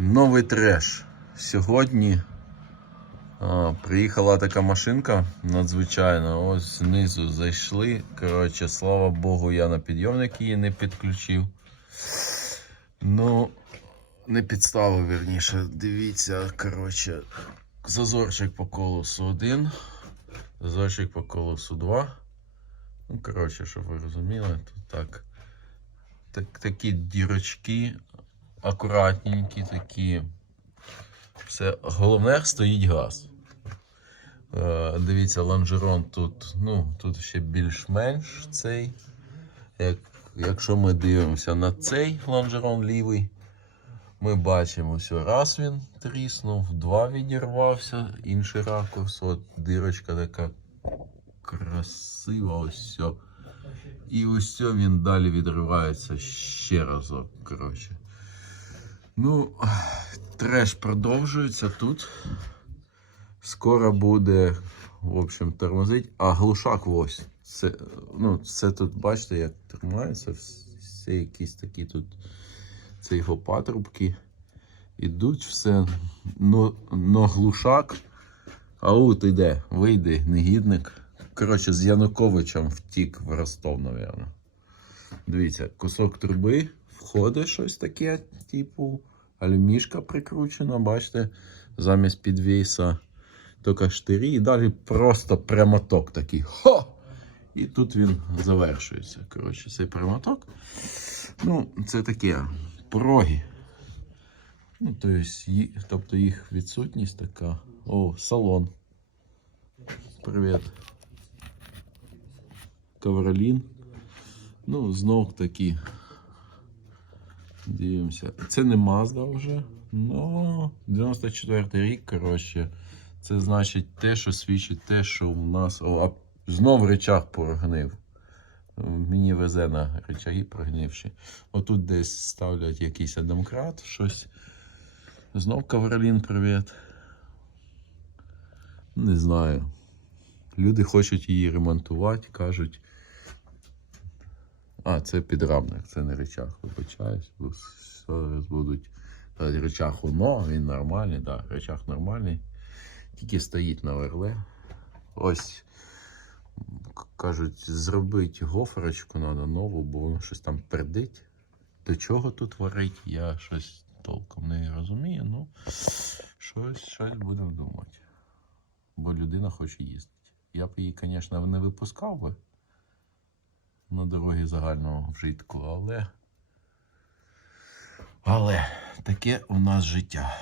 Новий треш. Сьогодні а, приїхала така машинка надзвичайна. Ось знизу зайшли. Коротше, слава Богу, я на підйомник її не підключив. Ну, не підставив, вірніше. Дивіться, коротше, зазорчик по колесу 1, зазорчик по колесу 2. Ну, коротше, щоб ви розуміли, тут так. так такі дірочки акуратненькі такі. Все, головне стоїть газ. Е, дивіться, лонжерон тут, ну, тут ще більш-менш цей. Як, якщо ми дивимося на цей лонжерон лівий, ми бачимо, що раз він тріснув, два відірвався, інший ракурс, от дирочка така красива, ось. І ось він далі відривається ще разок. Коротше. Ну, треш продовжується тут. Скоро буде, в общем, тормозить. А глушак ось. Це, ну, це тут, бачите, як тримається. Все якісь такі тут. Це його патрубки. Ідуть все. Ну, но глушак. Аут іде, вийде, негідник. Коротше, з Януковичем втік в Ростов, мабуть. Дивіться, кусок труби, входить щось таке, типу, алюмішка прикручена, бачите, замість підвіса, тільки штирі, і далі просто прямоток такий. Хо! І тут він завершується. Коротше, цей прямоток. Ну, це таке пороги. Ну, тобто їх відсутність така. О, салон. Привіт. Ковролін. Ну, знов таки. Дивимося. Це не Mazda вже. Ну, 94 рік, коротше. Це значить те, що свідчить те, що у нас. О, а знов речах прогнив. Мені везе на речаги прогнивші. Отут десь ставлять якийсь домкрат, щось. Знов Ковролін, привіт. Не знаю. Люди хочуть її ремонтувати, кажуть. А, це підрамник, це не речах, вибачаюсь. бо Зараз будуть речах воно, він нормальний, да, речах нормальний. Тільки стоїть на верле. Ось кажуть, зробити гофрочку треба нову, бо воно щось там пердить. До чого тут варить, я щось толком не розумію, ну щось, щось будемо думати. Бо людина хоче їздити. Я б її, звісно, не випускав би на дорогі загального вжитку, але. Але таке у нас життя.